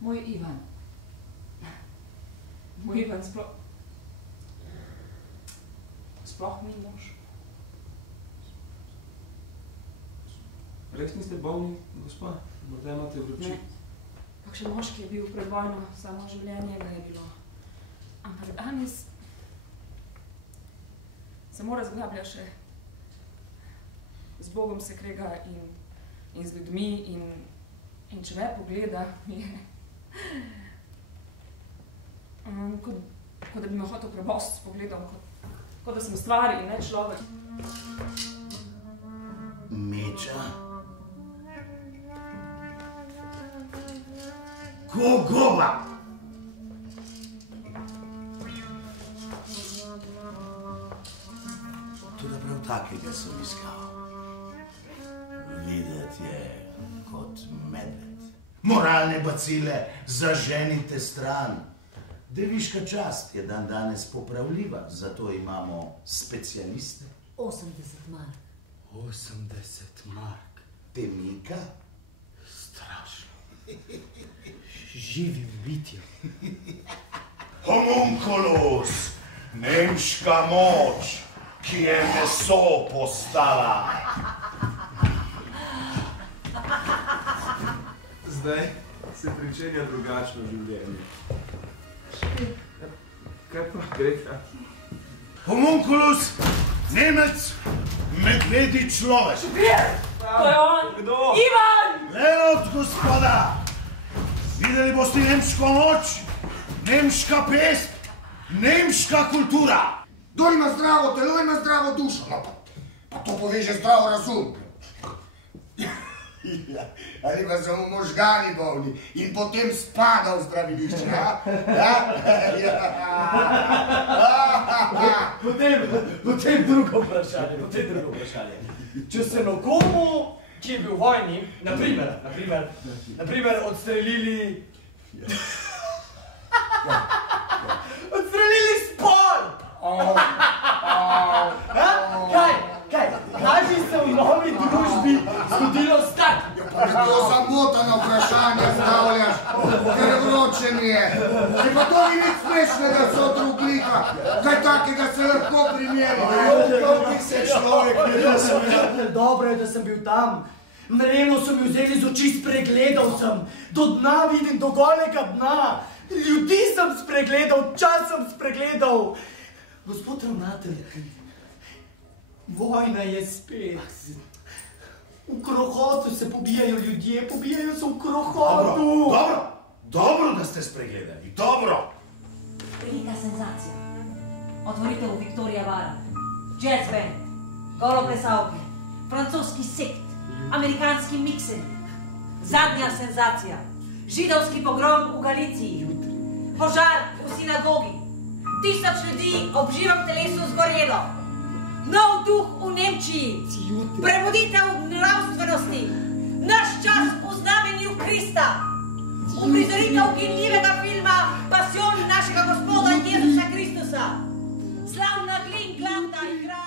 Moj Ivan. Moj Ivan sploh ni mož. Res niste bolni, gospa? Morda imate vroči? Ne. Kakšen moški je bil pred vojno, samo življenje ga je bilo. Ampak danes samo razglablja še. Z Bogom se krega in z ljudmi in če me pogleda, mi je kot da bi me hotel prebost s pogledom, kot da sem stvar in ne človek. Meča? Kogoba? Tudi prav takega sem iskal. Videti je kot medved. Moralne bacile zaženite stran. Deviška čast je dan danes popravljiva, zato imamo specialiste. 80 mark. 80 mark. Temika? Strašno. Živi v bitju. Homunculus, nemška moč, ki je meso postala. Zdaj se pričenja drugačno življenje. Kaj pa, Greta? Homunculus, Nemec, medvedi človek. Šupir! To je on! Kdo? Ivan! Lenot, gospoda! Videli boste nemško moč, nemška pest, nemška kultura. Kdor ima zdravo telo, ima zdravo dušo. No, pa to poveže zdravo razum. Ali pa so mu možgani bolni in potem spada v zdravilišče, Potem drugo vprašanje. Če se nekomu, ki je bil v vojni, naprimer odstrelili... Odstrelili spol! Kaj bi se v novi družbi zgodilo s takim? Pa mi to zamotano vprašanje stavljaš, ker vroče mi je. Če pa to ni nič smešnega, sotr uglika, kaj takega se lahko primeri. Kako se človek ne Dobro je, da sem bil tam. Mreno so mi vzeli z oči, spregledal sem. Do dna vidim, do golega dna. Ljudi sem spregledal, čas sem spregledal. Gospod ravnatelj, vojna je spet. V krohotu se pobijajo ljudje, pobijajo se v krohotu. Dobro, da ste spregledali, dobro. Velika senzacija. Otvoritev Viktorija Vara, jazz band, goloplesavke, francoski sekt, amerikanski miksen. Zadnja senzacija. Židovski pogrom v Galiciji. Požar v sinagogi. 1000 ljudi ob živem telesu zgorelo. Nov duh v Nemčiji. Prebuditev nravstvenosti. Naš čas v znamenju Krista. Uprizoritev ginljivega filma Pasjon našega Gospoda Jezusa Kristusa. Slavna Glin Glanta igra